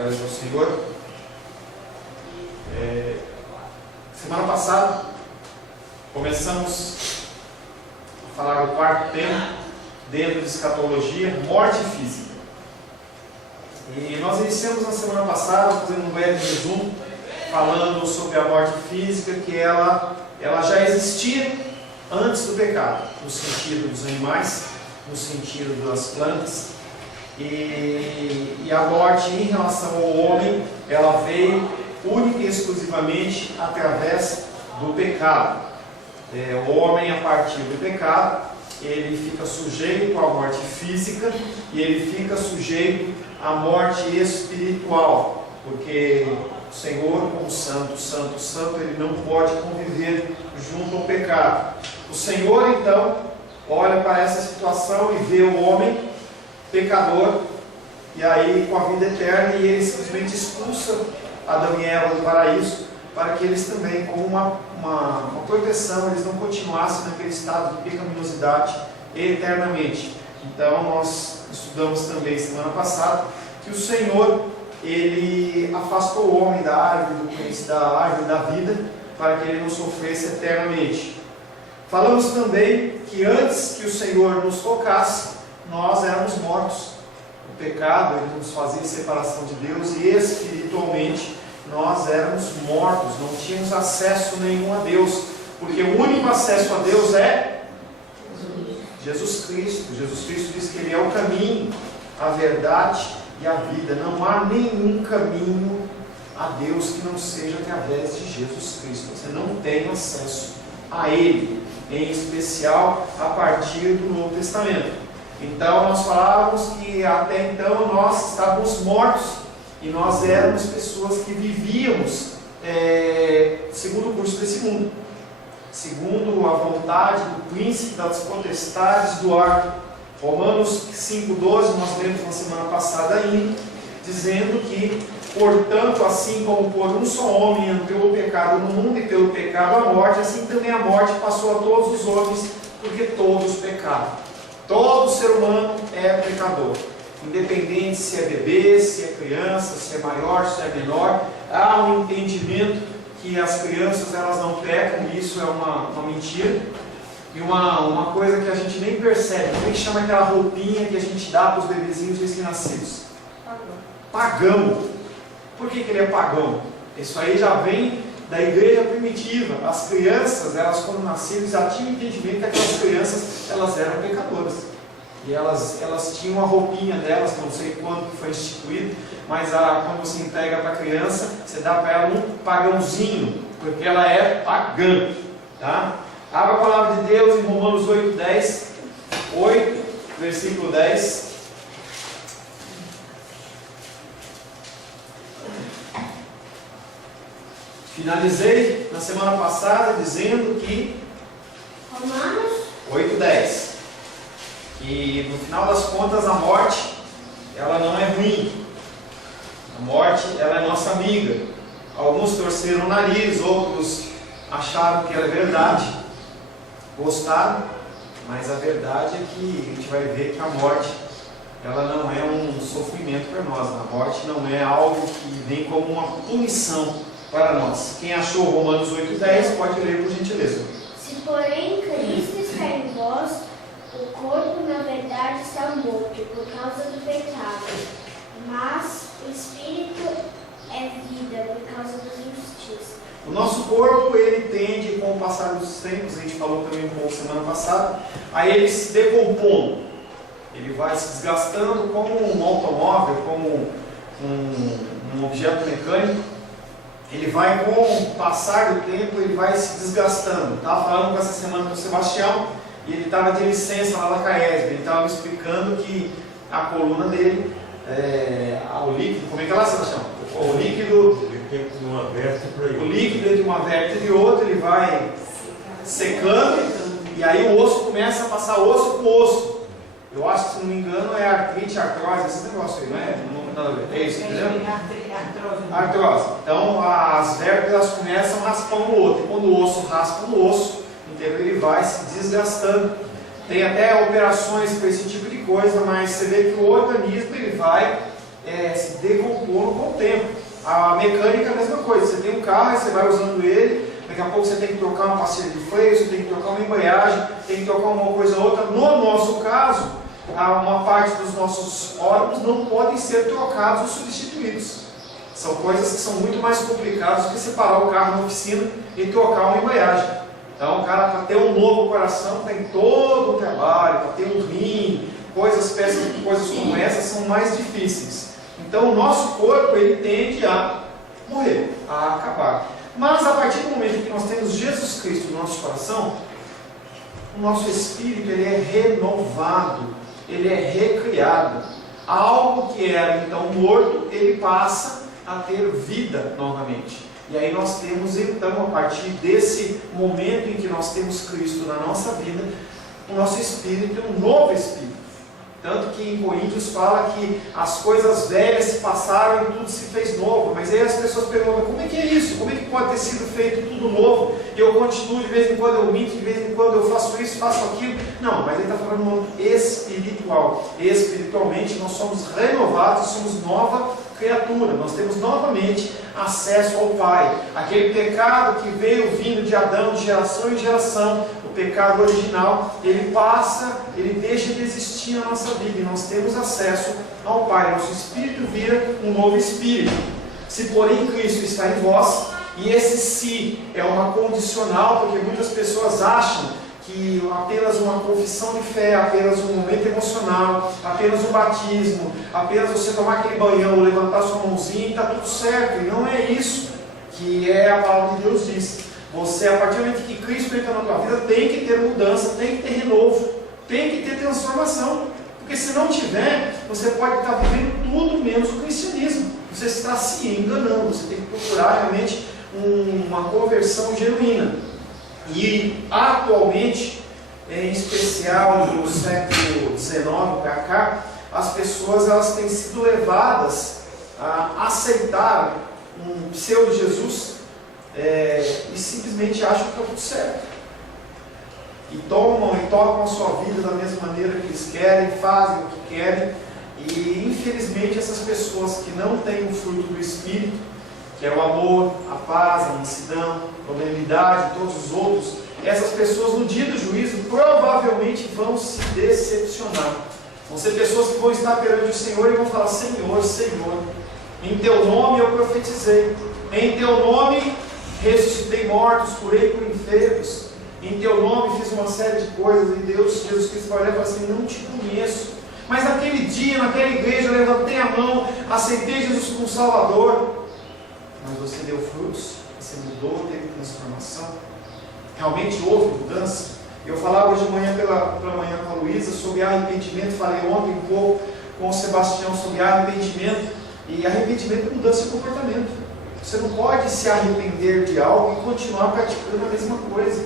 Glórias ao Senhor. Semana passada começamos a falar do quarto tema dentro de escatologia, morte física. E nós iniciamos na semana passada fazendo um breve resumo, falando sobre a morte física, que ela já existia antes do pecado, no sentido dos animais, no sentido das plantas. E a morte em relação ao homem, ela veio única e exclusivamente através do pecado. O homem, a partir do pecado, ele fica sujeito à morte física e ele fica sujeito à morte espiritual, porque o Senhor, como santo, santo, santo, ele não pode conviver junto ao pecado. O Senhor, então, olha para essa situação e vê o homem pecador, e aí com a vida eterna, e ele simplesmente expulsa Adão e Eva do paraíso, para que eles também, como uma proteção, eles não continuassem naquele estado de pecaminosidade eternamente. Então nós estudamos também semana passada que o Senhor, ele afastou o homem da árvore da vida, para que ele não sofresse eternamente. Falamos também que antes que o Senhor nos tocasse, nós éramos mortos. O pecado, ele nos fazia separação de Deus, e espiritualmente nós éramos mortos, não tínhamos acesso nenhum a Deus, porque o único acesso a Deus é Jesus Cristo. Jesus Cristo diz que Ele é o caminho, a verdade e a vida. Não há nenhum caminho a Deus que não seja através de Jesus Cristo. Você não tem acesso a Ele, em especial a partir do Novo Testamento. Então nós falávamos que até então nós estávamos mortos e nós éramos pessoas que vivíamos segundo o curso desse mundo, segundo a vontade do príncipe das potestades do ar. Romanos 5,12 nós lemos na semana passada ainda, dizendo que, portanto, assim como por um só homem entrou o pecado no mundo e pelo pecado a morte, assim também a morte passou a todos os homens, porque todos pecaram. Todo ser humano é pecador, independente se é bebê, se é criança, se é maior, se é menor. Há um entendimento que as crianças elas não pecam, e isso é uma mentira. E uma coisa que a gente nem percebe, como é que chama aquela roupinha que a gente dá para os bebezinhos recém-nascidos? Pagão. Por que ele é pagão? Isso aí já vem da igreja primitiva. As crianças, elas quando nasceram, já tinham entendimento que aquelas crianças, elas eram pecadoras. E elas tinham uma roupinha delas, que não sei quando que foi instituído, mas quando você entrega para a criança, você dá para ela um pagãozinho, porque ela é pagã. Tá? Abra a palavra de Deus em Romanos 8, versículo 10. Finalizei na semana passada dizendo que Romanos 8:10, que no final das contas a morte, ela não é ruim. A morte, ela é nossa amiga. Alguns torceram o nariz, outros acharam que era verdade, gostaram, mas a verdade é que a gente vai ver que a morte, ela não é um sofrimento para nós. A morte não é algo que vem como uma punição para nós. Quem achou Romanos 8:10 pode ler por gentileza. Se porém Cristo está em vós, o corpo na verdade está morto por causa do pecado, mas o espírito é vida por causa da justiça. O nosso corpo, ele tende, com o passar dos tempos, a gente falou também um pouco semana passada, a ele se decompondo. Ele vai se desgastando como um automóvel, como um objeto mecânico. Ele vai, com o passar do tempo, ele vai se desgastando. Estava falando com essa semana com o Sebastião, e ele estava de licença lá na Caesb. Ele estava me explicando que a coluna dele, o líquido, como é que é lá, Sebastião? O líquido entre uma vértebra e outra, ele vai secando, e aí o osso começa a passar osso com osso. Eu acho que, se não me engano, é artrite, artrose, esse negócio aí, não é? Não tem nada a ver. É isso, entendeu? Artrose. Então, as vértebras começam a raspar um no outro. E quando o osso raspa no osso, então ele vai se desgastando. Tem até operações para esse tipo de coisa, mas você vê que o organismo ele vai se decompondo com o tempo. A mecânica é a mesma coisa. Você tem um carro, você vai usando ele, daqui a pouco você tem que trocar uma pastilha de freio, você tem que trocar uma embreagem, tem que trocar uma coisa ou outra. No nosso caso, uma parte dos nossos órgãos não podem ser trocados ou substituídos. São coisas que são muito mais complicadas do que separar o carro na oficina e trocar uma embreagem. Então, o cara, para ter um novo coração, tem todo o trabalho, para ter um rim, coisas como essas são mais difíceis. Então, o nosso corpo, ele tende a morrer, a acabar. Mas, a partir do momento que nós temos Jesus Cristo no nosso coração, o nosso espírito, ele é renovado, ele é recriado. Algo que era, então, morto, ele passa a ter vida novamente. E aí nós temos, então, a partir desse momento em que nós temos Cristo na nossa vida, o nosso espírito é um novo espírito. Tanto que em Coríntios fala que as coisas velhas se passaram e tudo se fez novo. Mas aí as pessoas perguntam, como é que é isso? Como é que pode ter sido feito tudo novo? E eu continuo, de vez em quando eu minto, de vez em quando eu faço isso, faço aquilo. Não, mas ele está falando no mundo espiritual. Espiritualmente nós somos renovados, somos nova criatura. Nós temos novamente acesso ao Pai. Aquele pecado que veio vindo de Adão, de geração em geração, o pecado original, ele passa, ele deixa de existir na nossa vida e nós temos acesso ao Pai. Nosso espírito vira um novo espírito. Se porém Cristo está em vós, e esse se é uma condicional, porque muitas pessoas acham que apenas uma confissão de fé, apenas um momento emocional, apenas um batismo, apenas você tomar aquele banhão, levantar sua mãozinha e está tudo certo. E não é isso que é a palavra de Deus diz. Você, a partir do momento que Cristo entra na tua vida, tem que ter mudança, tem que ter renovo, tem que ter transformação. Porque se não tiver, você pode estar vivendo tudo menos o cristianismo. Você está se enganando, você tem que procurar realmente uma conversão genuína. E atualmente, em especial no século XIX para cá, as pessoas elas têm sido levadas a aceitar um pseudo-Jesus e simplesmente acham que está tudo certo. E tomam e tocam a sua vida da mesma maneira que eles querem, fazem o que querem. E infelizmente essas pessoas que não têm o fruto do Espírito, que é o amor, a paz, a mansidão, a longanimidade, todos os outros, essas pessoas no dia do juízo provavelmente vão se decepcionar. Vão ser pessoas que vão estar perante o Senhor e vão falar: Senhor, Senhor, em Teu nome eu profetizei, em Teu nome ressuscitei mortos, curei por enfermos, em Teu nome fiz uma série de coisas. E Deus, Jesus Cristo vai olhar e falar assim: não te conheço. Mas naquele dia, naquela igreja, eu levantei a mão, aceitei Jesus como Salvador. Mas você deu frutos, você mudou, teve transformação. Realmente houve mudança. Eu falava hoje de manhã pela manhã com a Luísa sobre arrependimento. Falei ontem um pouco com o Sebastião sobre arrependimento. E arrependimento é mudança de comportamento. Você não pode se arrepender de algo e continuar praticando a mesma coisa.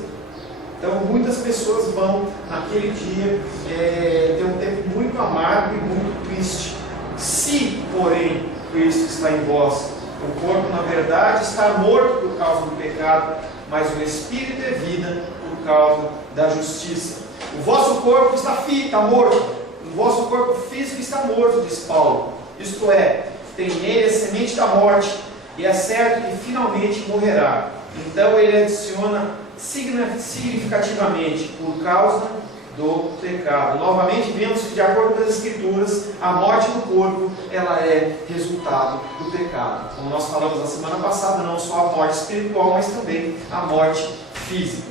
Então muitas pessoas vão naquele dia ter um tempo muito amargo e muito triste. Se, porém, Cristo está em vós, o corpo, na verdade, está morto por causa do pecado, mas o Espírito é vida por causa da justiça. O vosso corpo está morto, o vosso corpo físico está morto, diz Paulo. Isto é, tem nele a semente da morte, e é certo que finalmente morrerá. Então ele adiciona significativamente, por causa do pecado. Novamente vemos que, de acordo com as Escrituras, a morte do corpo, ela é resultado do pecado. Como nós falamos na semana passada, não só a morte espiritual, mas também a morte física.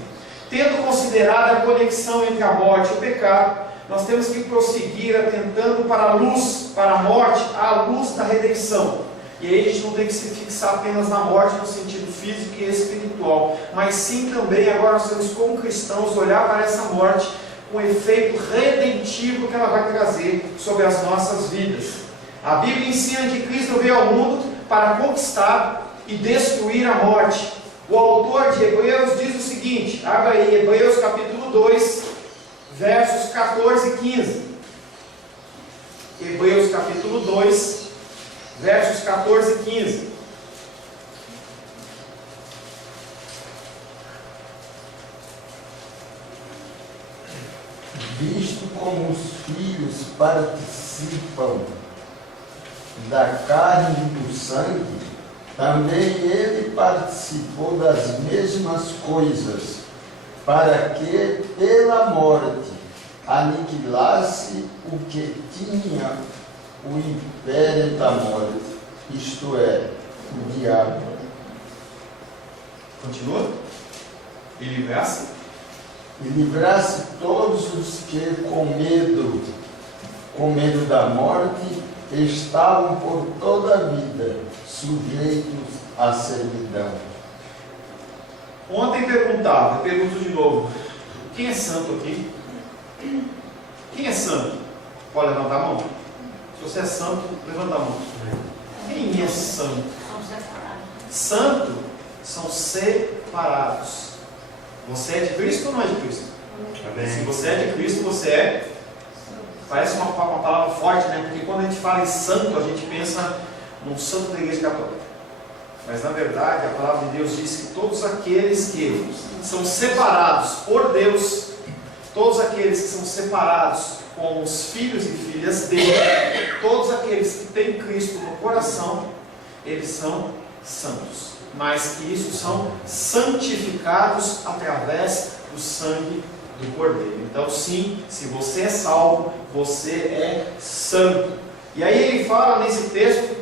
Tendo considerado a conexão entre a morte e o pecado, nós temos que prosseguir atentando para a luz, para a morte, à luz da redenção. E aí a gente não tem que se fixar apenas na morte no sentido físico e espiritual, mas sim também, agora nós temos como cristãos olhar para essa morte com o efeito redentivo que ela vai trazer sobre as nossas vidas. A Bíblia ensina que Cristo veio ao mundo para conquistar e destruir a morte. O autor de Hebreus diz o seguinte, abra aí Hebreus capítulo 2, versos 14 e 15. Hebreus capítulo 2, versos 14 e 15. Visto como os filhos participam da carne e do sangue, também ele participou das mesmas coisas, para que, pela morte, aniquilasse o que tinha o império da morte, isto é, o diabo. Continua. E livrasse Todos os que, com medo da morte, estavam por toda a vida sujeitos à servidão. Ontem perguntava, pergunto de novo: quem é santo aqui? Quem é santo? Pode levantar a mão? Se você é santo, levanta a mão. Quem é santo? Santo são separados. Você é de Cristo ou não é de Cristo? Amém. Se você é de Cristo, você é. Parece uma palavra forte, né? Porque quando a gente fala em santo, a gente pensa num santo da Igreja Católica. Mas na verdade, a palavra de Deus diz que todos aqueles que são separados por Deus, todos aqueles que são separados como os filhos e filhas dele, todos aqueles que têm Cristo no coração, eles são santos. Mas que isso são santificados através do sangue do Cordeiro. Então sim, se você é salvo, você é santo. E aí ele fala nesse texto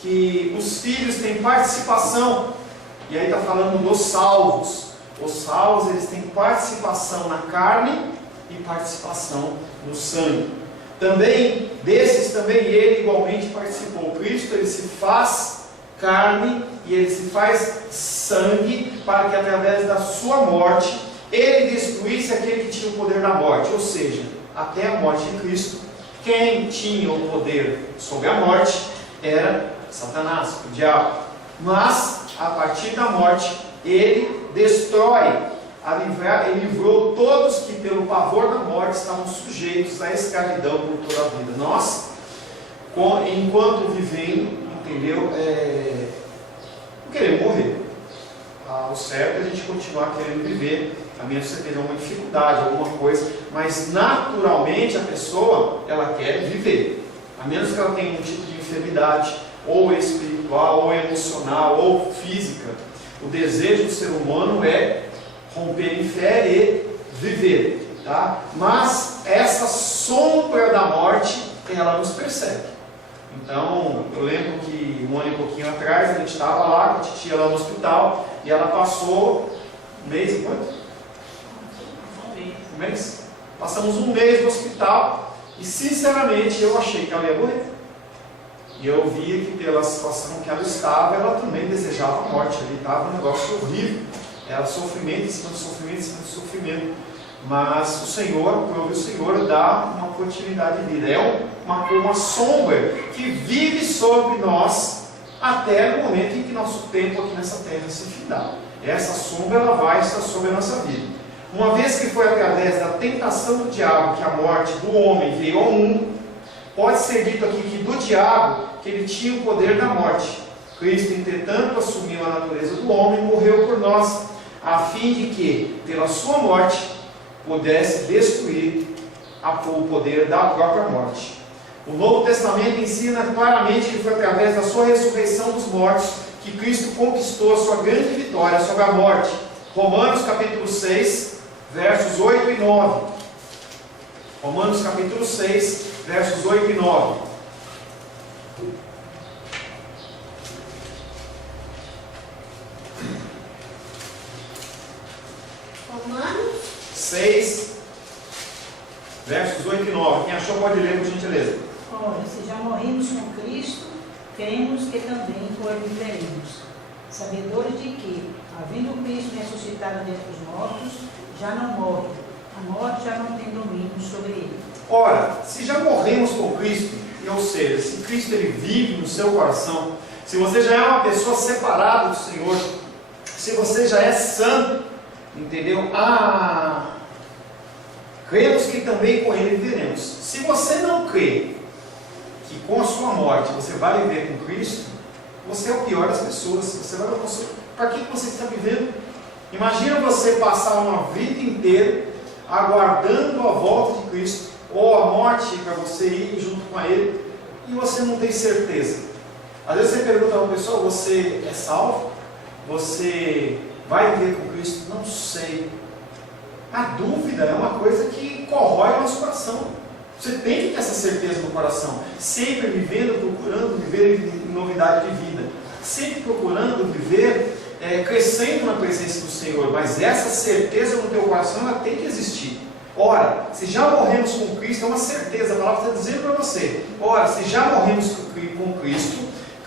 que os filhos têm participação, e aí está falando dos salvos. Os salvos, eles têm participação na carne e participação no sangue. Também, desses também ele igualmente participou. Cristo, ele se faz carne e ele se faz sangue, para que através da sua morte, ele destruísse aquele que tinha o poder da morte. Ou seja, até a morte de Cristo, quem tinha o poder sobre a morte era Satanás, o diabo. Mas, a partir da morte, ele destrói, ele livrou todos que pelo pavor da morte estavam sujeitos à escravidão por toda a vida. Nós, enquanto vivendo, entendeu? Não queremos morrer. O certo é a gente continuar querendo viver, a menos que você tenha alguma dificuldade, alguma coisa, mas naturalmente a pessoa, ela quer viver, a menos que ela tenha um tipo de enfermidade, ou espiritual, ou emocional, ou física. O desejo do ser humano é romper em fé e viver, tá? Mas essa sombra da morte, ela nos persegue. Então, eu lembro que um ano e pouquinho atrás, a gente estava lá com a titia lá no hospital, e ela passou um mês e quanto? Um mês? Passamos um mês no hospital, e sinceramente eu achei que ela ia morrer. E eu via que pela situação que ela estava, ela também desejava a morte. Ali estava um negócio horrível. Era sofrimento em cima de sofrimento em cima de sofrimento. Mas o Senhor, o Senhor dá uma continuidade de vida. É uma sombra que vive sobre nós até o momento em que nosso tempo aqui nessa terra se findar. Essa sombra, ela vai estar sobre a nossa vida. Uma vez que foi através da tentação do diabo que a morte do homem veio ao mundo, pode ser dito aqui que do diabo, que ele tinha o poder da morte. Cristo, entretanto, assumiu a natureza do homem e morreu por nós, a fim de que, pela sua morte, pudesse destruir o poder da própria morte. O Novo Testamento ensina claramente que foi através da sua ressurreição dos mortos que Cristo conquistou a sua grande vitória sobre a morte. Romanos capítulo 6, versos 8 e 9. Romanos capítulo 6, versos 8 e 9. Romanos 6, versos 8 e 9. Quem achou pode ler, por gentileza. Ora, se já morrimos com Cristo, cremos que também com ele viveremos, sabedores de que, havendo Cristo ressuscitado dentre os mortos, já não morre, a morte já não tem domínio sobre ele. Ora, se já morremos com Cristo, ou seja, se Cristo ele vive no seu coração, se você já é uma pessoa separada do Senhor, se você já é santo, entendeu? Cremos que também com ele viveremos. Se você não crê que com a sua morte você vai viver com Cristo, você é o pior das pessoas. Para que você está vivendo? Imagina você passar uma vida inteira aguardando a volta de Cristo, ou a morte para você ir junto com Ele, e você não tem certeza. Às vezes você pergunta a uma pessoa: você é salvo? Você vai viver com Cristo? Não sei. A dúvida é uma coisa que corrói o nosso coração. Você tem que ter essa certeza no coração, sempre vivendo, procurando viver em novidade de vida, sempre procurando viver, crescendo na presença do Senhor, mas essa certeza no teu coração, ela tem que existir. Ora, se já morremos com Cristo, é uma certeza, a palavra está dizendo para você: ora, se já morremos com Cristo,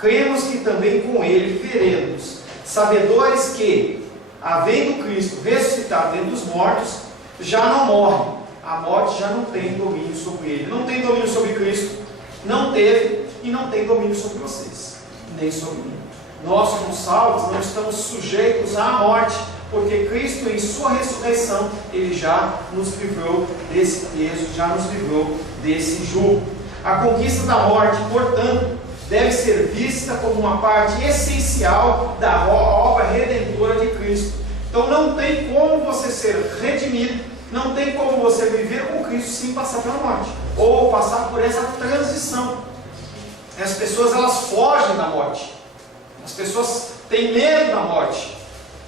cremos que também com Ele viveremos, sabedores que, havendo Cristo ressuscitado dentre os mortos, já não morre. A morte já não tem domínio sobre ele. Não tem domínio sobre Cristo, não teve e não tem domínio sobre vocês, nem sobre mim. Nós, como salvos, não estamos sujeitos à morte, porque Cristo, em sua ressurreição, Ele já nos livrou desse peso, já nos livrou desse jugo. A conquista da morte, portanto, deve ser vista como uma parte essencial da obra redentora de Cristo. Então não tem como você ser redimido, não tem como você viver com Cristo sem passar pela morte, ou passar por essa transição. As pessoas, elas fogem da morte, as pessoas têm medo da morte.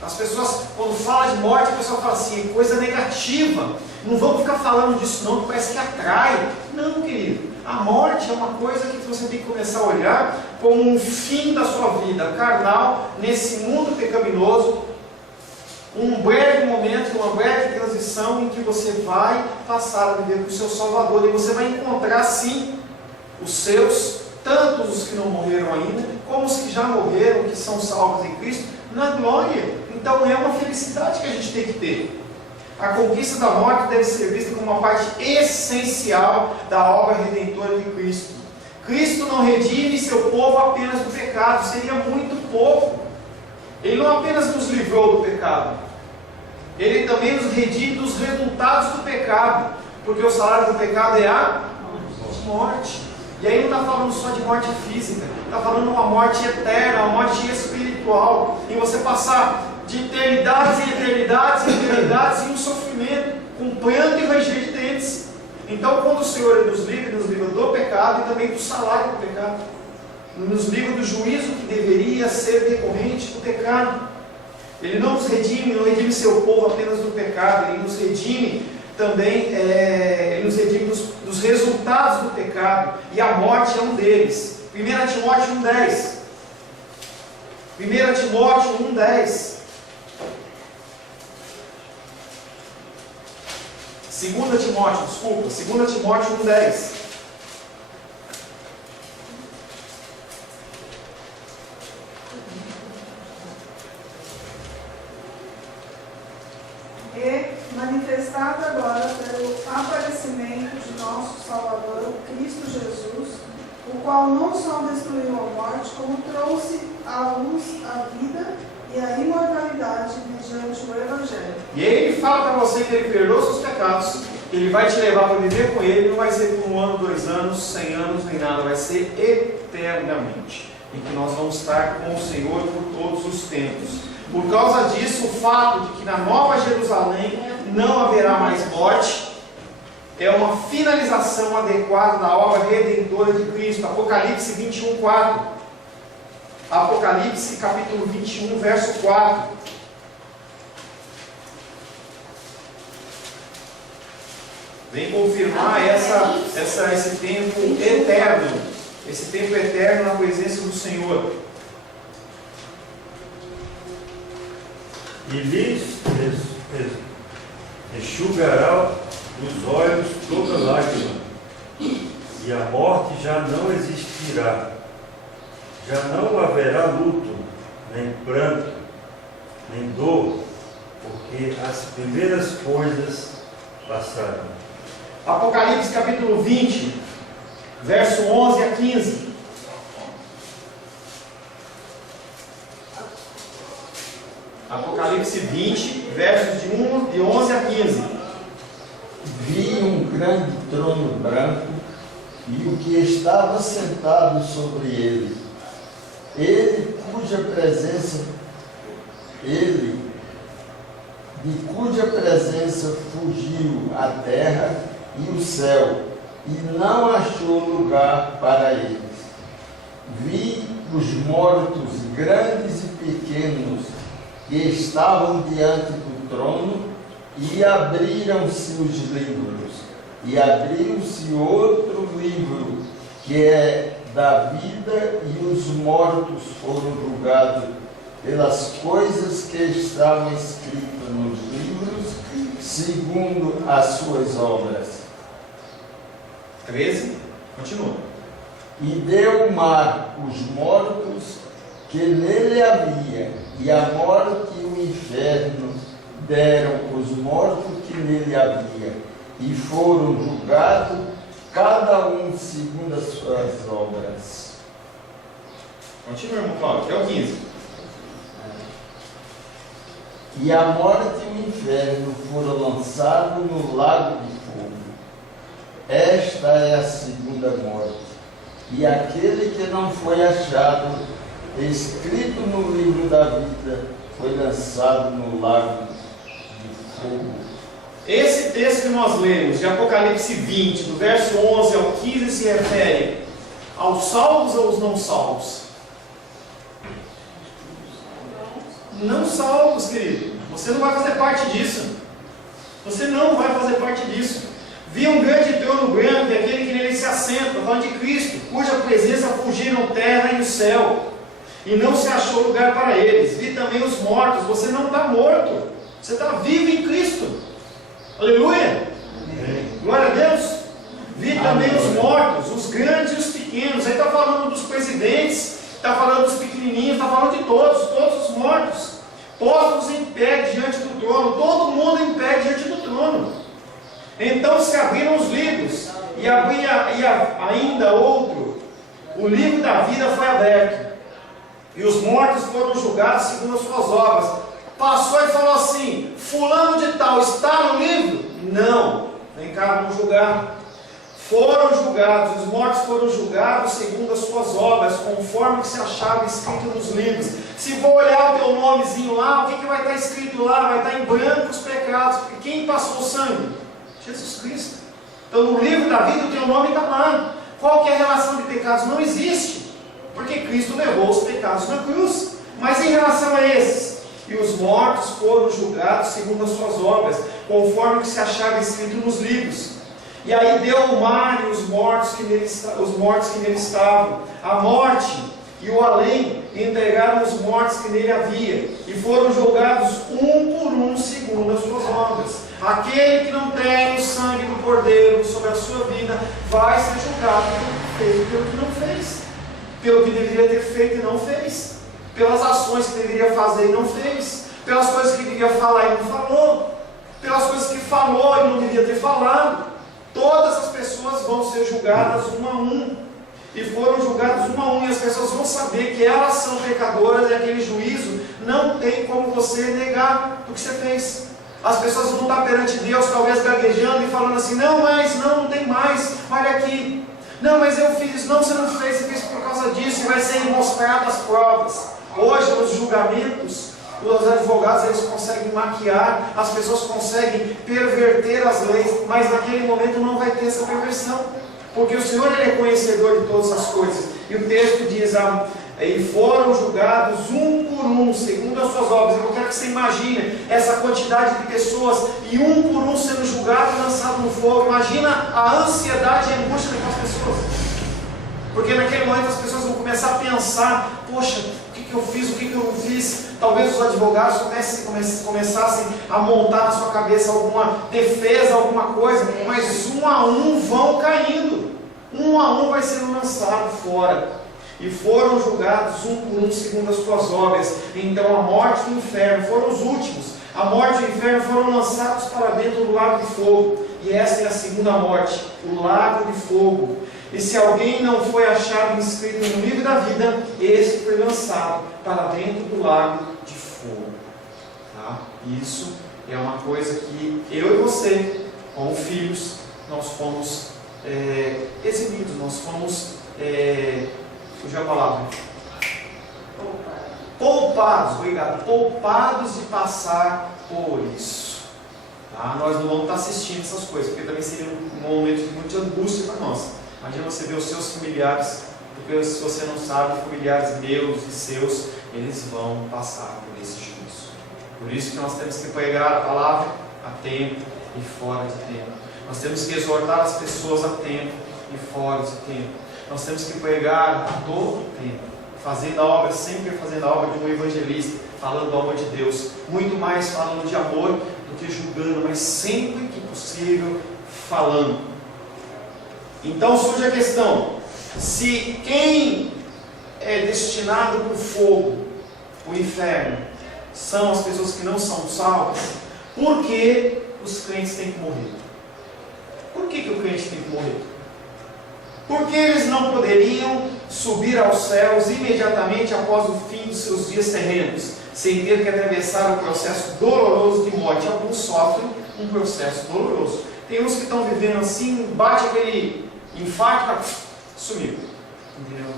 As pessoas, quando falam de morte, a pessoa fala assim: é coisa negativa, não vamos ficar falando disso não, que parece que atrai. Não, querido, a morte é uma coisa que você tem que começar a olhar como um fim da sua vida carnal, nesse mundo pecaminoso. Um breve momento, uma breve transição em que você vai passar a viver com o seu Salvador, e você vai encontrar sim os seus, tanto os que não morreram ainda, como os que já morreram, que são salvos em Cristo, na glória. Então é uma felicidade que a gente tem que ter. A conquista da morte deve ser vista como uma parte essencial da obra redentora de Cristo. Cristo não redime seu povo apenas do pecado, seria muito pouco. Ele não apenas nos livrou do pecado, Ele também nos redime dos resultados do pecado, porque o salário do pecado é a morte. E aí não está falando só de morte física, está falando de uma morte eterna, uma morte espiritual, em você passar de eternidades em eternidades em eternidades em um sofrimento, com pranto e ranger de dentes. Então, quando o Senhor nos livra do pecado e também do salário do pecado, nos livra do juízo que deveria ser decorrente do pecado. Ele não nos redime, não redime seu povo apenas do pecado, Ele nos redime também, Ele nos redime dos resultados do pecado, e a morte é um deles. 1 Timóteo 1,10. 1 Timóteo 1,10. 2 Timóteo 1,10. E manifestado agora pelo aparecimento de nosso Salvador, Cristo Jesus, o qual não só destruiu a morte, como trouxe à luz a vida e a imortalidade mediante o Evangelho. E ele fala para você que Ele perdoa seus pecados, que Ele vai te levar para viver com Ele, não vai ser por 1 ano, 2 anos, 100 anos, nem nada, vai ser eternamente, em que nós vamos estar com o Senhor por todos os tempos. Por causa disso, o fato de que na Nova Jerusalém não haverá mais morte é uma finalização adequada da obra redentora de Cristo. Apocalipse 21:4. Apocalipse capítulo 21, verso 4. Vem confirmar esse tempo eterno. Esse tempo eterno na presença do Senhor. E lhes enxugará dos olhos toda lágrima, e a morte já não existirá. Já não haverá luto, nem pranto, nem dor, porque as primeiras coisas passaram. Apocalipse capítulo 20, verso 11 a 15. Apocalipse 20, versos de 11 a 15. Vi um grande trono branco e o que estava sentado sobre ele, de cuja presença fugiu a terra e o céu, e não achou lugar para eles. Vi os mortos, grandes e pequenos, que estavam diante do trono, e abriram-se os livros. E abriu-se outro livro, que é da vida, e os mortos foram julgados pelas coisas que estavam escritas nos livros, segundo as suas obras. 13, continua. E deu o mar os mortos que nele havia, e a morte e o inferno deram os mortos que nele havia, e foram julgados, cada um segundo as suas obras. Continua, irmão Cláudio, que é o 15. E a morte e o inferno foram lançados no lago de fogo. Esta é a segunda morte. E aquele que não foi achado escrito no livro da vida foi lançado no lago de fogo. Esse texto que nós lemos, de Apocalipse 20, do verso 11 ao 15, se refere aos salvos ou aos não salvos? Não salvos, querido. Você não vai fazer parte disso. Você não vai fazer parte disso. Vi um grande trono branco e aquele que nele se assenta, falando de Cristo, cuja presença fugiram terra e o céu, e não se achou lugar para eles. Vi também os mortos. Você não está morto, você está vivo em Cristo. Aleluia! Amém. Glória a Deus! Vi também os mortos, os grandes e os pequenos. Aí está falando dos presidentes, está falando dos pequenininhos, está falando de todos os mortos, postos em pé diante do trono, todo mundo em pé diante do trono. Então se abriram os livros, e ainda outro, o livro da vida foi aberto, e os mortos foram julgados segundo as suas obras. Passou e falou assim: fulano de tal está no livro? Não, vem cá, vamos julgar. Foram julgados, os mortos foram julgados segundo as suas obras, conforme que se achava escrito nos livros. Se vou olhar o teu nomezinho lá, o que vai estar escrito lá? Vai estar em branco os pecados, porque quem passou o sangue? Jesus Cristo. Então no livro da vida o teu nome está lá. Qual que é a relação de pecados? Não existe, porque Cristo levou os pecados na cruz. Mas em relação a esses, e os mortos foram julgados segundo as suas obras, conforme que se achava escrito nos livros. E aí deu o mar e os mortos que nele estavam, a morte e o além entregaram os mortos que nele havia, e foram julgados um por um segundo as suas obras. Aquele que não tem o sangue do Cordeiro sobre a sua vida vai ser julgado pelo que não fez, pelo que deveria ter feito e não fez, pelas ações que deveria fazer e não fez, pelas coisas que deveria falar e não falou, pelas coisas que falou e não deveria ter falado. Todas as pessoas vão ser julgadas um a um, e foram julgadas um a um, e as pessoas vão saber que elas são pecadoras, e aquele juízo não tem como você negar o que você fez. As pessoas vão estar perante Deus, talvez gaguejando e falando assim: não, mas não tem mais, olha aqui, não, mas eu fiz isso, não, você não fez, você fez por causa disso, e vai ser mostrado as provas. Hoje, nos julgamentos, os advogados eles conseguem maquiar, as pessoas conseguem perverter as leis, mas naquele momento não vai ter essa perversão, porque o Senhor ele é conhecedor de todas as coisas. E o texto diz: e foram julgados um por um, segundo as suas obras. Eu quero que você imagine essa quantidade de pessoas, e um por um sendo julgado e lançado no fogo. Imagina a ansiedade e a angústia daquelas pessoas, porque naquele momento as pessoas vão começar a pensar: poxa, o que eu fiz, o que eu não fiz? Talvez os advogados começassem a montar na sua cabeça alguma defesa, alguma coisa, mas um a um vão caindo, um a um vai sendo lançado fora. E foram julgados um por um segundo as suas obras. Então a morte e o inferno foram os últimos. A morte e o inferno foram lançados para dentro do lago de fogo. E esta é a segunda morte, o lago de fogo. E se alguém não foi achado inscrito no livro da vida, esse foi lançado para dentro do lago de fogo. Tá? Isso é uma coisa que eu e você, como filhos, nós fomos exibidos, nós fomos, fugiu a palavra, poupados, obrigado, poupados de passar por isso. Tá? Nós não vamos estar assistindo essas coisas, porque também seria um momento de muita angústia para nós. Imagina você ver os seus familiares porque se você não sabe, familiares meus e seus, eles vão passar por esse juízo. Por isso que nós temos que pregar a palavra a tempo e fora de tempo. Nós temos que exortar as pessoas a tempo e fora de tempo. Nós temos que pregar a todo tempo, fazendo a obra, sempre fazendo a obra de um evangelista, falando do amor de Deus, muito mais falando de amor do que julgando, mas sempre que possível falando. Então surge a questão: se quem é destinado para o fogo, o inferno, são as pessoas que não são salvas, por que os crentes têm que morrer? Por que o crente tem que morrer? Porque eles não poderiam subir aos céus imediatamente após o fim dos seus dias terrenos, sem ter que atravessar um processo doloroso de morte. Alguns sofrem um processo doloroso. Tem uns que estão vivendo assim, bate aquele infarto, sumiu. Entendeu?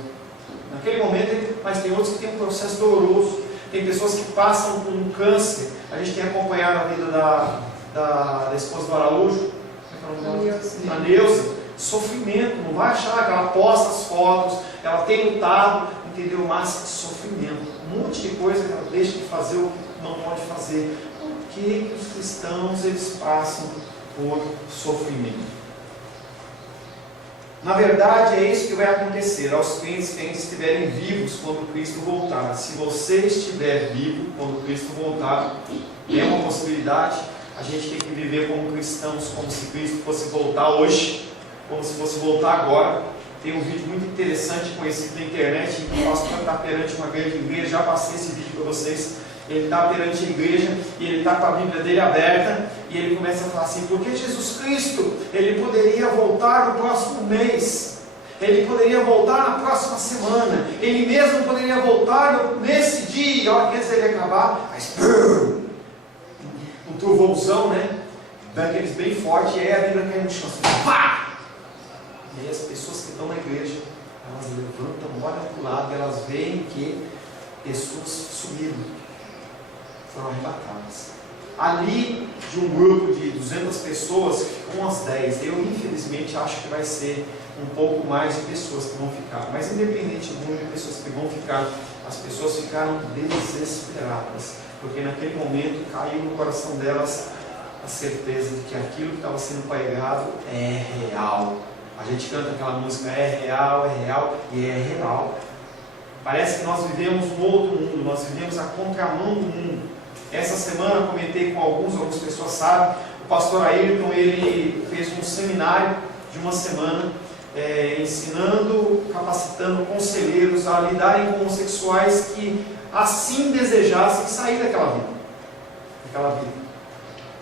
Naquele momento, mas tem outros que têm um processo doloroso. Tem pessoas que passam por um câncer. A gente tem acompanhado a vida da esposa do Araújo, a Neuza. Sofrimento, não vai achar que ela posta as fotos, ela tem lutado, entendeu? Mas sofrimento, um monte de coisa que ela deixa de fazer o que não pode fazer. Por que os cristãos eles passam por sofrimento? Na verdade, é isso que vai acontecer aos crentes que ainda estiverem vivos quando Cristo voltar. Se você estiver vivo quando Cristo voltar, é uma possibilidade. A gente tem que viver como cristãos, como se Cristo fosse voltar hoje, como se fosse voltar agora. Tem um vídeo muito interessante, conhecido na internet, em que o pastor está perante uma grande igreja. Já passei esse vídeo para vocês. Ele está perante a igreja e ele está com a Bíblia dele aberta e ele começa a falar assim: porque Jesus Cristo, ele poderia voltar no próximo mês, ele poderia voltar na próxima semana, ele mesmo poderia voltar nesse dia, a hora que ele acabar, mas um trovãozão, né? Daqueles bem forte, e aí a Bíblia cai no chão assim, pá! E aí as pessoas que estão na igreja, elas levantam, olham para o lado e elas veem que pessoas sumiram, foram arrebatadas. Ali, de um grupo de 200 pessoas, ficam umas 10. Eu, infelizmente, acho que vai ser um pouco mais de pessoas que vão ficar. Mas, independente do número de pessoas que vão ficar, as pessoas ficaram desesperadas. Porque naquele momento caiu no coração delas a certeza de que aquilo que estava sendo pregado é real. A gente canta aquela música, é real, e é real. Parece que nós vivemos um outro mundo, nós vivemos a contramão do mundo. Essa semana comentei com algumas pessoas sabem, o pastor Ayrton, ele fez um seminário de uma semana, ensinando, capacitando conselheiros a lidarem com homossexuais que assim desejassem sair daquela vida.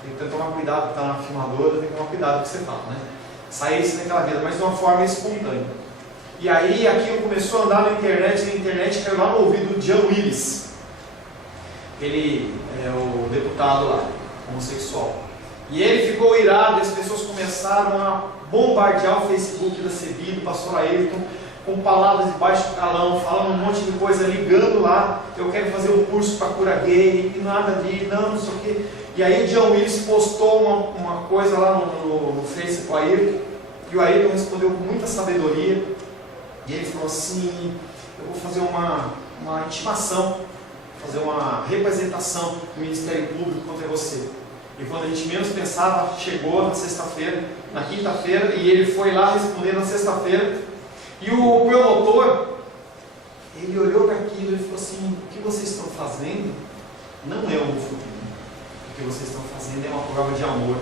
Tem que tomar cuidado, está na filmadora, tem que tomar cuidado com o que você fala, né? Saísse daquela vida, mas de uma forma espontânea. E aí aquilo começou a andar na internet caiu lá no ouvido do John Willis. Ele é o deputado lá, homossexual. E ele ficou irado, e as pessoas começaram a bombardear o Facebook da CEBI, do pastor Ayrton, com palavras de baixo calão, falando um monte de coisa, ligando lá, eu quero fazer um curso para cura gay, e nada de, não sei o quê. E aí o John Willis postou uma coisa lá no Facebook para o Ayrton, e o Ayrton respondeu com muita sabedoria, e ele falou assim, eu vou fazer uma intimação, fazer uma representação do Ministério Público contra você. E quando a gente menos pensava, chegou na sexta-feira, na quinta-feira, e ele foi lá responder na sexta-feira, e o promotor, ele olhou para aquilo e falou assim, o que vocês estão fazendo não é homofobia, o que vocês estão fazendo é uma prova de amor,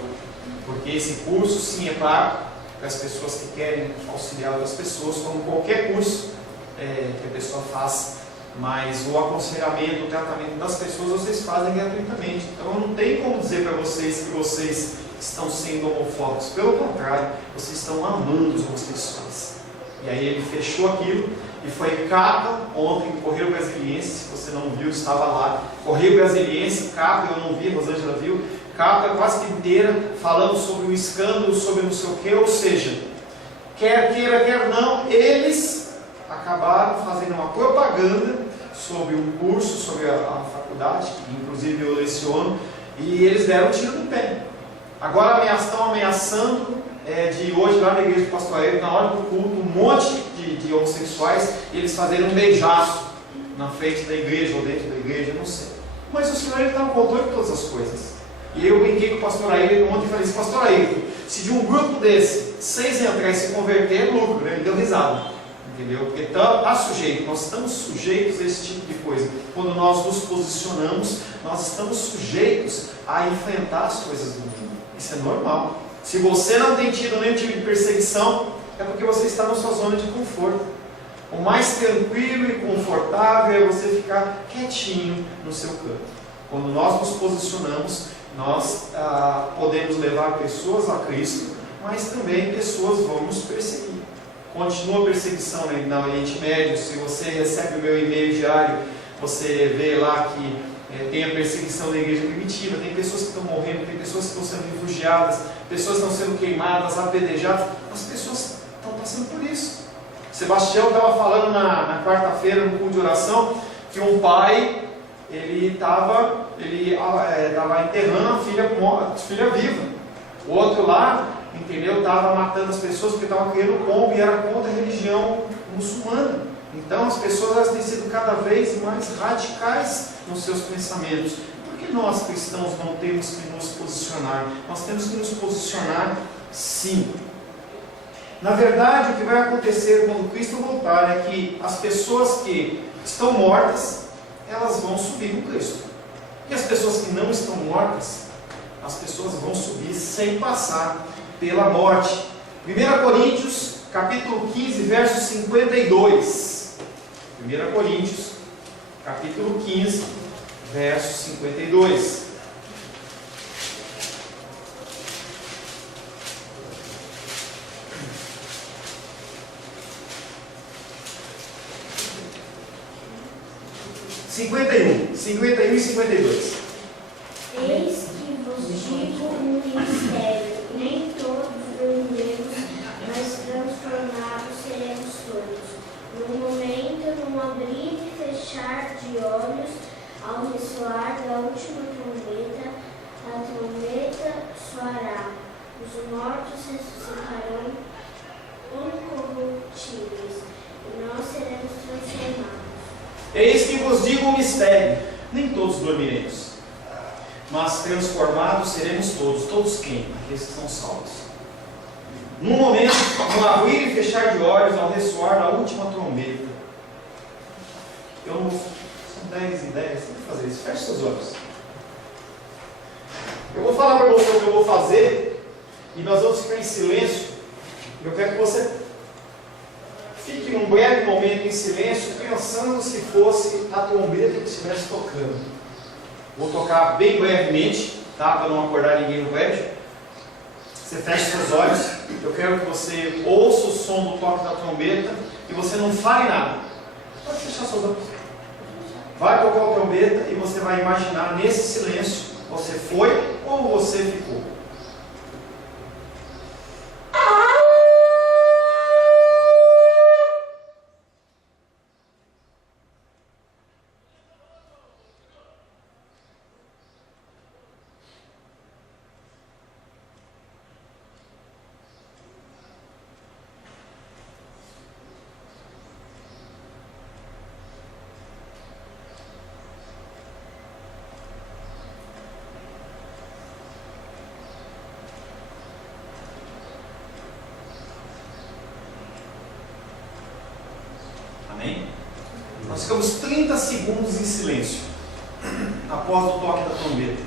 porque esse curso sim é para as pessoas que querem auxiliar outras pessoas, como qualquer curso que a pessoa faz, mas o aconselhamento, o tratamento das pessoas vocês fazem gratuitamente. Então não tem como dizer para vocês que vocês estão sendo homofóbicos, pelo contrário, vocês estão amando os homossexuais. E aí ele fechou aquilo e foi capa ontem, Correio Brasiliense, se você não viu, estava lá, Correio Brasiliense, capa, eu não vi, a Rosângela viu, capa quase que inteira, falando sobre o escândalo, sobre não sei o que, ou seja, quer queira, quer não, eles acabaram fazendo uma propaganda sobre um curso, sobre a faculdade, que inclusive eu leciono, e eles deram um tiro no pé. Agora estão ameaçando de hoje lá na igreja do Pastor Ayrton, na hora do culto, um monte de homossexuais, eles fazerem um beijaço na frente da igreja ou dentro da igreja, não sei. Mas o Senhor está no controle de todas as coisas. E eu brinquei com o pastor Ayrton ontem e falei assim: pastor Ayrton, se de um grupo desse 6 entrar e se converter, é lucro, né? Ele deu risada. Entendeu? Porque está sujeito, nós estamos sujeitos a esse tipo de coisa. Quando nós nos posicionamos, nós estamos sujeitos a enfrentar as coisas do mundo. Isso é normal. Se você não tem tido nenhum tipo de perseguição, é porque você está na sua zona de conforto. O mais tranquilo e confortável é você ficar quietinho no seu canto. Quando nós nos posicionamos, nós podemos levar pessoas a Cristo, mas também pessoas vão nos perseguir. Continua a perseguição no Oriente Médio. Se você recebe o meu e-mail diário, você vê lá que tem a perseguição da igreja primitiva, tem pessoas que estão morrendo, tem pessoas que estão sendo refugiadas, pessoas que estão sendo queimadas, apedrejadas. As pessoas estão passando por isso. Sebastião estava falando na quarta-feira no culto de oração que um pai ele estava enterrando a filha viva. O outro lá, entendeu, estava matando as pessoas porque estavam criando pombo e era contra a religião muçulmana. Então as pessoas elas têm sido cada vez mais radicais nos seus pensamentos. Por que nós cristãos não temos que nos posicionar? Nós temos que nos posicionar sim. Na verdade, o que vai acontecer quando Cristo voltar é que as pessoas que estão mortas, elas vão subir com Cristo. E as pessoas que não estão mortas, as pessoas vão subir sem passar pela morte. 1 Coríntios, capítulo 15, verso 52. 1 Coríntios, capítulo 15, verso 52. (51) 51 e 52. Eis que vos digo um mistério: nem todos dormiremos, mas transformados seremos todos. Num momento, num abrir e fechar de olhos, ao ressoar da última trombeta, a trombeta soará. Os mortos ressuscitarão incorruptíveis, e nós seremos transformados. Eis que vos digo um mistério: nem todos dormiremos, mas transformados seremos todos. Todos quem? Aqueles que são salvos. Num momento, no abrir e fechar de olhos, ao ressoar da última trombeta. São 10 ideias, tem que fazer isso. Feche seus olhos. Eu vou falar para você o que eu vou fazer, e nós vamos ficar em silêncio. Eu quero que você fique num breve momento em silêncio, pensando se fosse a trombeta que estivesse tocando. Vou tocar bem brevemente, tá? Para não acordar ninguém no prédio. Você fecha seus olhos. Eu quero que você ouça o som do toque da trombeta e você não fale nada. Pode fechar seus olhos. Vai tocar a trombeta e você vai imaginar nesse silêncio, você foi ou você ficou. Amém? Nós ficamos 30 segundos em silêncio após o toque da trombeta.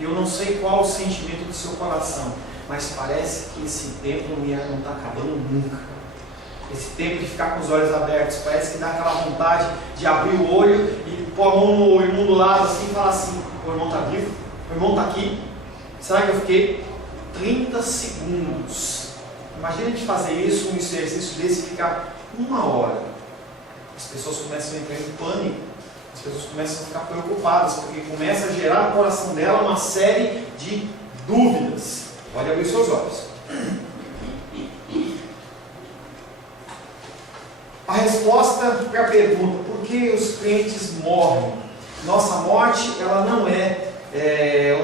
Eu não sei qual o sentimento do seu coração, mas parece que esse tempo não está acabando nunca. Esse tempo de ficar com os olhos abertos, parece que dá aquela vontade de abrir o olho e pôr a mão no irmão do lado assim e falar assim: o irmão está vivo? O irmão está aqui? Será que eu fiquei 30 segundos? Imagina a gente fazer isso, um exercício desse, e ficar 1 hora. As pessoas começam a entrar em pânico, as pessoas começam a ficar preocupadas, porque começa a gerar no coração dela uma série de dúvidas. Pode abrir seus olhos. A resposta para a pergunta: por que os crentes morrem? Nossa morte, ela não é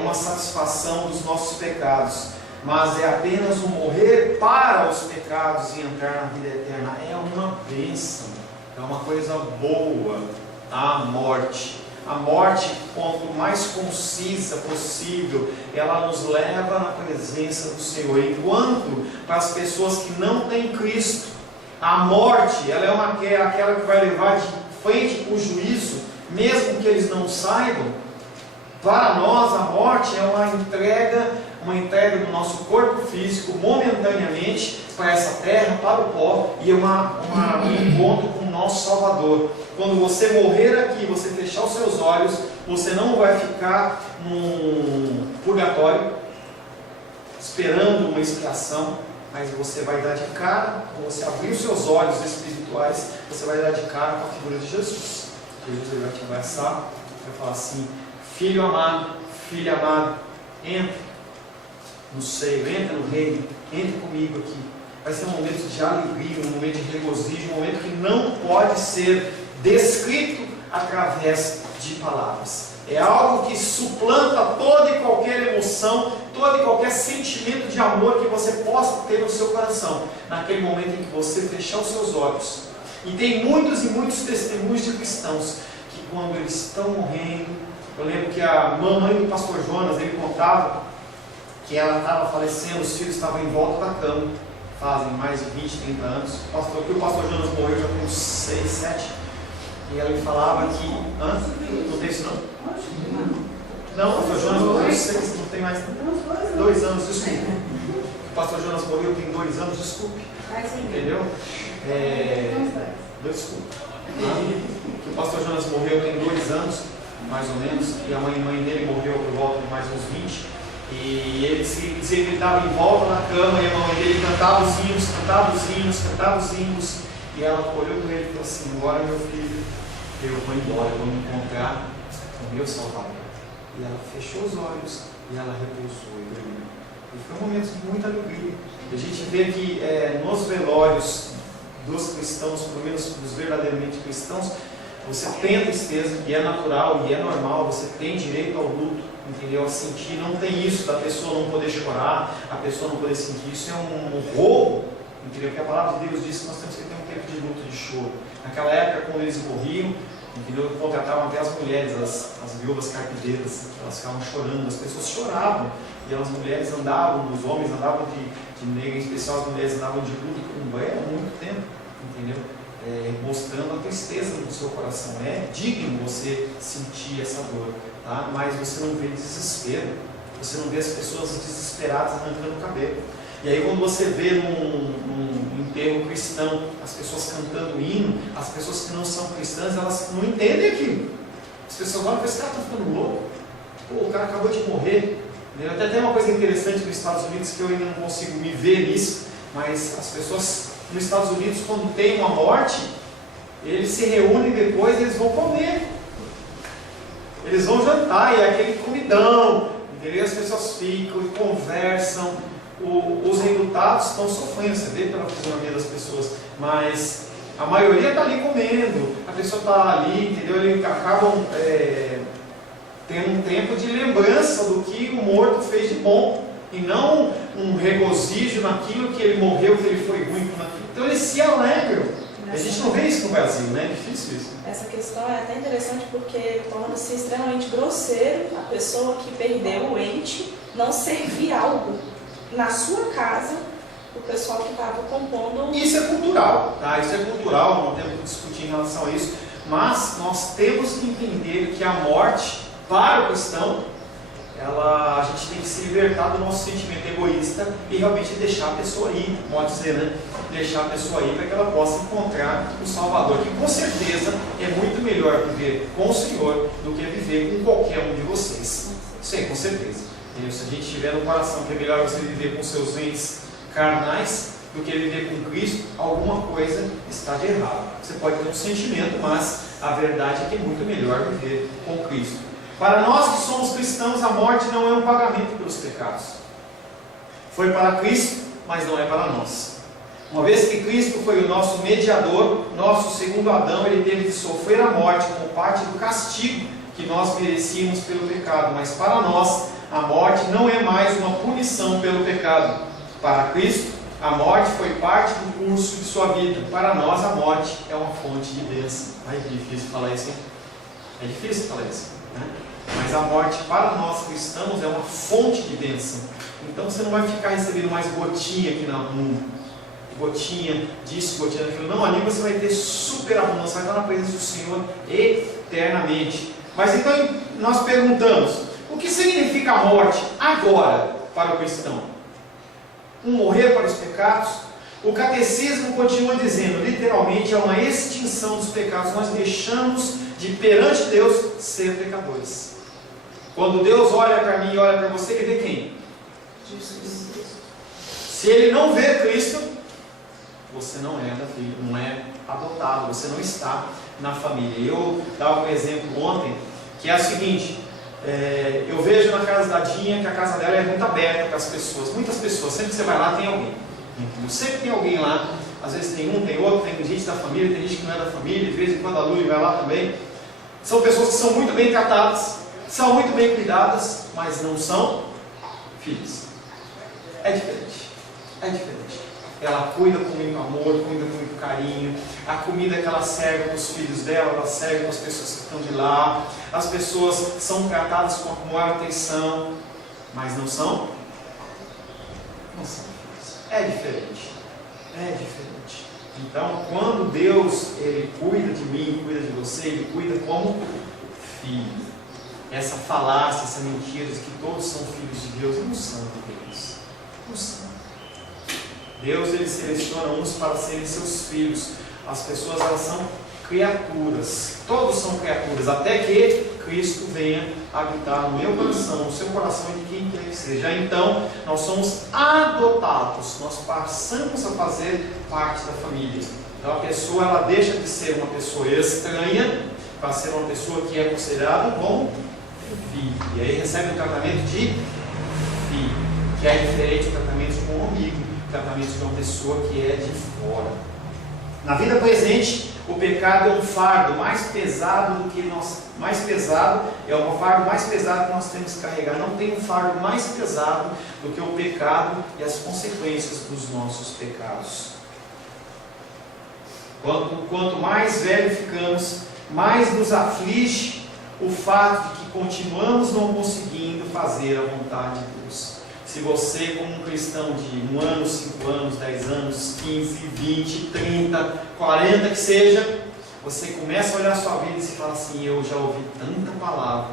uma satisfação dos nossos pecados. mas é apenas o morrer para os pecados e entrar na vida eterna. É uma bênção, é uma coisa boa. A morte, quanto mais concisa possível, ela nos leva na presença do Senhor. Enquanto para as pessoas que não têm Cristo, a morte, ela é aquela que vai levar de frente o juízo, mesmo que eles não saibam. Para nós, a morte é uma entrega do nosso corpo físico momentaneamente para essa terra, para o pó, e um encontro com o nosso Salvador. Quando você morrer aqui, você fechar os seus olhos, você não vai ficar num purgatório esperando uma expiação, mas você vai dar de cara, quando você abrir os seus olhos espirituais, você vai dar de cara com a figura de Jesus. Jesus vai te abraçar, vai falar assim: filho amado, filha amada, entra no seio, entra no reino, entre comigo aqui. Vai ser um momento de alegria, um momento de regozijo, um momento que não pode ser descrito através de palavras. É algo que suplanta toda e qualquer emoção, todo e qualquer sentimento de amor que você possa ter no seu coração, naquele momento em que você fechar os seus olhos. E tem muitos e muitos testemunhos de cristãos que, quando eles estão morrendo, eu lembro que a mamãe do pastor Jonas, ele contava que ela estava falecendo, os filhos estavam em volta da cama, fazem mais de 20, 30 anos. O pastor Jonas morreu já tem uns 6, 7. E ela me falava que... Não tem isso não? Não, o pastor Jonas morreu 6, não tem mais 2 anos, desculpe. O pastor Jonas morreu tem 2 anos, desculpe. Entendeu? Desculpe. O pastor Jonas morreu tem 2 anos, mais ou menos, e a mãe dele morreu por volta de mais uns 20. E ele dizia que ele estava em volta na cama, e a mãe dele cantava os hinos, e ela olhou para ele e falou assim: agora, meu filho, eu vou embora, eu vou me encontrar com o meu Salvador. E ela fechou os olhos e ela repousou e dormiu. E foi um momento de muita alegria. E a gente vê que nos velórios dos cristãos, pelo menos dos verdadeiramente cristãos, você tem a tristeza, e é natural e é normal, você tem direito ao luto, entendeu? A sentir. Não tem isso da pessoa não poder chorar, a pessoa não poder sentir. Isso é um roubo, entendeu? Porque a palavra de Deus diz que nós temos que ter um tempo de luto, de choro. Naquela época, quando eles morriam, entendeu? Contratavam até as mulheres, as viúvas carpideiras, elas ficavam chorando, as pessoas choravam, e as mulheres andavam, os homens andavam de negro, em especial as mulheres andavam de luto com banho há muito tempo, entendeu? Mostrando a tristeza do seu coração. É digno você sentir essa dor, tá? Mas você não vê desespero, você não vê as pessoas desesperadas arrancando o cabelo. E aí, quando você vê num enterro cristão as pessoas cantando hino, as pessoas que não são cristãs, elas não entendem aquilo. As pessoas olham e falam: esse cara está ficando louco, o cara acabou de morrer. Até tem uma coisa interessante nos Estados Unidos que eu ainda não consigo me ver nisso, mas as pessoas nos Estados Unidos, quando tem uma morte, eles se reúnem depois e eles vão comer, eles vão jantar, e é aquele comidão, entendeu? As pessoas ficam e conversam. Os enlutados estão sofrendo, você vê pela fisionomia das pessoas, mas a maioria está ali comendo, a pessoa está ali, entendeu? Eles acabam tendo um tempo de lembrança do que o morto fez de bom, e não um regozijo naquilo que ele morreu, que ele foi ruim. Então eles se alegram. A gente não vê isso no Brasil, né? É difícil isso. Essa questão é até interessante porque torna-se extremamente grosseiro a pessoa que perdeu o ente não servir algo na sua casa, o pessoal que estava compondo. Isso é cultural, tá? Isso é cultural, não temos que discutir em relação a isso, mas nós temos que entender que a morte, para o cristão, a gente tem que se libertar do nosso sentimento egoísta e realmente deixar a pessoa ir, pode dizer, né? Deixar a pessoa ir para que ela possa encontrar o Salvador, que com certeza é muito melhor viver com o Senhor do que viver com qualquer um de vocês. Sim, com certeza. E se a gente tiver no coração que é melhor você viver com seus entes carnais do que viver com Cristo, alguma coisa está de errado. Você pode ter um sentimento, mas a verdade é que é muito melhor viver com Cristo. Para nós que somos cristãos, a morte não é um pagamento pelos pecados. Foi para Cristo, mas não é para nós. Uma vez que Cristo foi o nosso mediador, nosso segundo Adão, ele teve de sofrer a morte como parte do castigo que nós merecíamos pelo pecado. Mas para nós, a morte não é mais uma punição pelo pecado. Para Cristo, a morte foi parte do curso de sua vida. Para nós, a morte é uma fonte de bênção. É difícil falar isso, hein? É difícil falar isso, né? Mas a morte para nós cristãos é uma fonte de bênção. Então você não vai ficar recebendo mais gotinha aqui no mundo, gotinha disso, gotinha daquilo. Não, ali você vai ter superabundância, vai estar na presença do Senhor eternamente. Mas então nós perguntamos, o que significa a morte agora para o cristão? Morrer para os pecados? O catecismo continua dizendo, literalmente, é uma extinção dos pecados. Nós deixamos de, perante Deus, ser pecadores. Quando Deus olha para mim e olha para você, ele vê quem? Jesus. Se ele não vê Cristo, você não é da filha, não é adotado, você não está na família. Eu dava um exemplo ontem, que é o seguinte, eu vejo na casa da Dinha que a casa dela é muito aberta para as pessoas, muitas pessoas, sempre que você vai lá tem alguém, sempre tem alguém lá, às vezes tem um, tem outro, tem gente da família, tem gente que não é da família, de vez em quando a Lúlia vai lá também. São pessoas que são muito bem tratadas, são muito bem cuidadas, mas não são filhos. É diferente, é diferente. Ela cuida com muito amor, cuida com muito carinho. A comida que ela serve para os filhos dela, ela serve para as pessoas que estão de lá. As pessoas são tratadas com maior atenção, mas não são? Não são filhos. É diferente. É diferente. Então, quando Deus ele cuida de mim, cuida de você, Ele cuida como filho. Essa falácia, essa mentira de que todos são filhos de Deus, não são de Deus. Não são. Deus ele seleciona uns para serem seus filhos. As pessoas elas são criaturas. Todos são criaturas, até que Cristo venha habitar no meu coração, no seu coração e de quem quer que seja. Então, nós somos adotados. Nós passamos a fazer parte da família. Então, a pessoa ela deixa de ser uma pessoa estranha para ser uma pessoa que é considerada como filho. E aí recebe o tratamento de filho, que é diferente do tratamento de um amigo, tratamento de uma pessoa que é de fora. Na vida presente, o pecado é um fardo mais pesado do que nós, é um fardo mais pesado que nós temos que carregar. Não tem um fardo mais pesado do que o pecado e as consequências dos nossos pecados. Quanto mais velho ficamos, mais nos aflige o fato de que continuamos não conseguindo fazer a vontade de Deus. Se você, como um cristão de 1 ano, 5 anos, 10 anos, 15, 20, 30, 40 que seja, você começa a olhar a sua vida e se fala assim, eu já ouvi tanta palavra,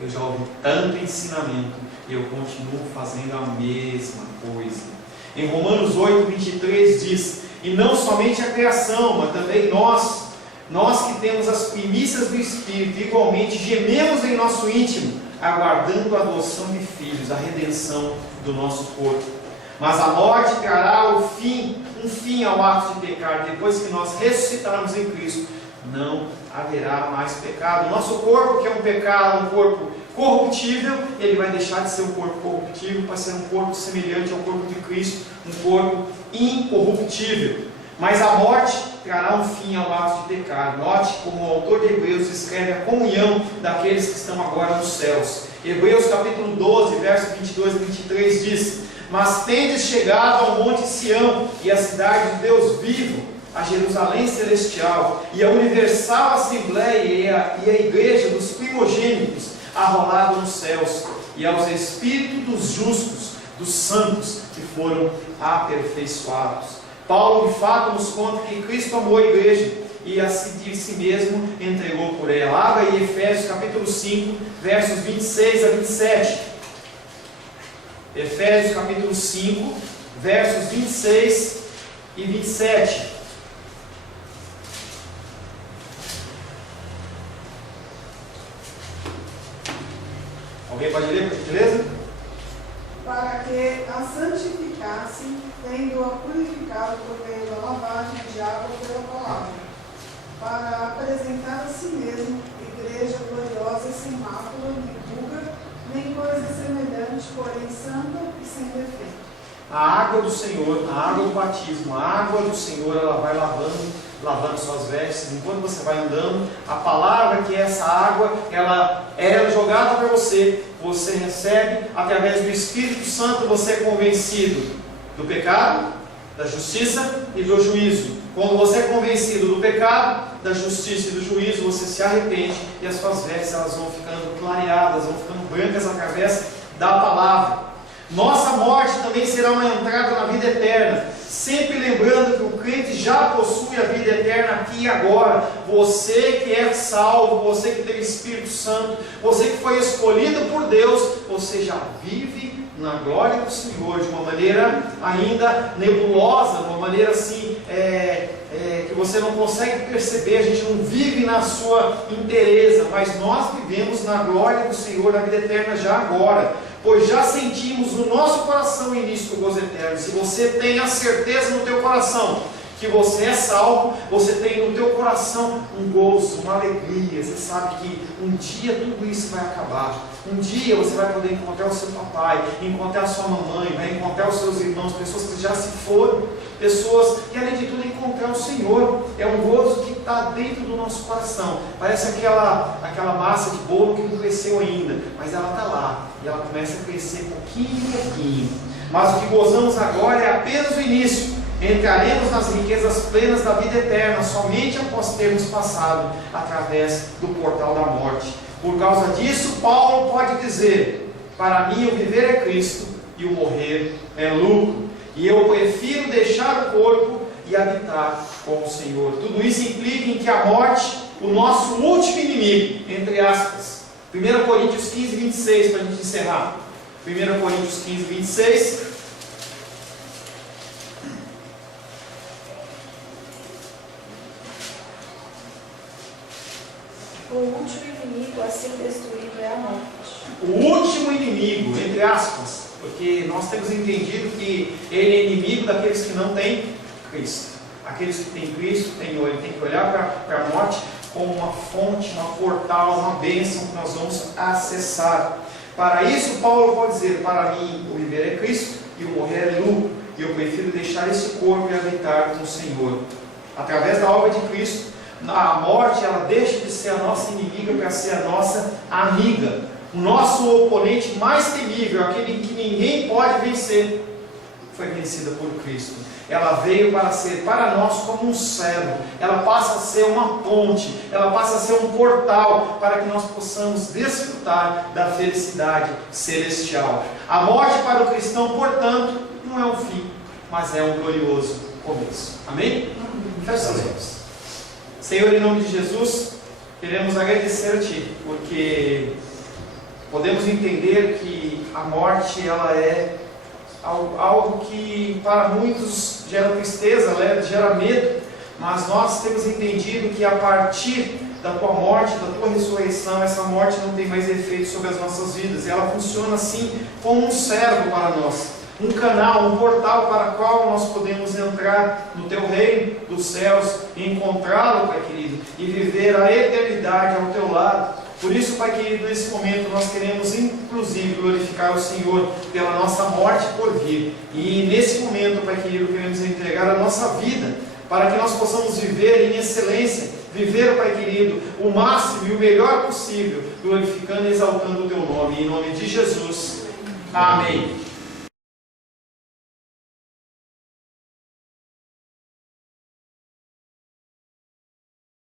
eu já ouvi tanto ensinamento, e eu continuo fazendo a mesma coisa. Em Romanos 8, 23 diz, e não somente a criação, mas também nós que temos as primícias do Espírito, igualmente gememos em nosso íntimo, aguardando a adoção de filhos, a redenção do nosso corpo. Mas a morte trará um fim ao ato de pecar. Depois que nós ressuscitarmos em Cristo, não haverá mais pecado. O nosso corpo, que é um pecado, um corpo corruptível, ele vai deixar de ser um corpo corruptível para ser um corpo semelhante ao corpo de Cristo, um corpo incorruptível. Mas a morte trará um fim ao ato de pecar. Note como o autor de Hebreus escreve a comunhão daqueles que estão agora nos céus. Hebreus capítulo 12, versos 22 e 23 diz, mas tendes chegado ao monte Sião e à cidade de Deus vivo, a Jerusalém celestial e a universal assembleia e a igreja dos primogênitos arrolado nos céus e aos espíritos dos justos, dos santos que foram aperfeiçoados. Paulo de fato nos conta que Cristo amou a igreja e a si mesmo entregou por ela. Abra aí Efésios capítulo 5, versos 26 a 27. Efésios capítulo 5, versos 26 e 27. Alguém pode ler, por gentileza? Para que a santificasse, tendo-a purificado por meio da lavagem de água pela palavra, para apresentar a si mesmo igreja gloriosa e sem mácula, nem ruga, nem coisa semelhante, porém santa e sem defeito. A água do Senhor, a água do batismo, a água do Senhor, ela vai lavando lavando suas vestes, enquanto você vai andando, a palavra que é essa água, ela é jogada para você, você recebe, através do Espírito Santo, você é convencido do pecado, da justiça e do juízo. Quando você é convencido do pecado, da justiça e do juízo, você se arrepende e as suas vestes elas vão ficando clareadas, vão ficando brancas através da palavra. Nossa morte também será uma entrada na vida eterna, sempre lembrando que o crente já possui a vida eterna aqui e agora. Você que é salvo, você que tem o Espírito Santo, você que foi escolhido por Deus, você já vive na glória do Senhor de uma maneira ainda nebulosa, de uma maneira assim que você não consegue perceber. A gente não vive na sua inteireza, mas nós vivemos na glória do Senhor, na vida eterna já agora, pois já sentimos no nosso coração o início do gozo eterno. Se você tem a certeza no teu coração que você é salvo, você tem no teu coração um gozo, uma alegria. Você sabe que um dia tudo isso vai acabar. Um dia você vai poder encontrar o seu papai, encontrar a sua mamãe, vai encontrar os seus irmãos, pessoas que já se foram, pessoas, e além de tudo encontrar o Senhor. É um gozo que está dentro do nosso coração. Parece aquela massa de bolo que não cresceu ainda, mas ela está lá, e ela começa a crescer pouquinho em pouquinho. Mas o que gozamos agora é apenas o início. Entraremos nas riquezas plenas da vida eterna somente após termos passado através do portal da morte. Por causa disso, Paulo pode dizer: para mim o viver é Cristo e o morrer é lucro, e eu prefiro deixar o corpo e habitar com o Senhor. Tudo isso implica em que a morte, o nosso último inimigo, entre aspas. 1 Coríntios 15, 26, para a gente encerrar. 1 Coríntios 15, 26. O último inimigo a ser destruído é a morte. O último inimigo, entre aspas, porque nós temos entendido que ele é inimigo daqueles que não têm Cristo. Aqueles que têm Cristo têm que olhar para a morte como uma fonte, uma portal, uma bênção que nós vamos acessar. Para isso, Paulo pode dizer: para mim o viver é Cristo e o morrer é lucro, e eu prefiro deixar esse corpo e habitar com o Senhor. Através da obra de Cristo, a morte ela deixa de ser a nossa inimiga para ser a nossa amiga. O nosso oponente mais temível, aquele que ninguém pode vencer, foi vencida por Cristo. Ela veio para ser para nós como um celo. Ela passa a ser uma ponte, ela passa a ser um portal para que nós possamos desfrutar da felicidade celestial. A morte para o cristão, portanto, não é um fim, mas é um glorioso começo. Amém? Feche seus olhos. Senhor, em nome de Jesus, queremos agradecer a Ti, porque podemos entender que a morte ela é algo que para muitos gera tristeza, gera medo, mas nós temos entendido que a partir da Tua morte, da Tua ressurreição, essa morte não tem mais efeito sobre as nossas vidas. Ela funciona assim como um servo para nós, um canal, um portal para o qual nós podemos entrar no Teu reino dos céus e encontrá-lo, Pai querido, e viver a eternidade ao Teu lado. Por isso, Pai querido, nesse momento nós queremos inclusive glorificar o Senhor pela nossa morte por vir. E nesse momento, Pai querido, queremos entregar a nossa vida para que nós possamos viver em excelência, viver, Pai querido, o máximo e o melhor possível, glorificando e exaltando o Teu nome. Em nome de Jesus. Amém.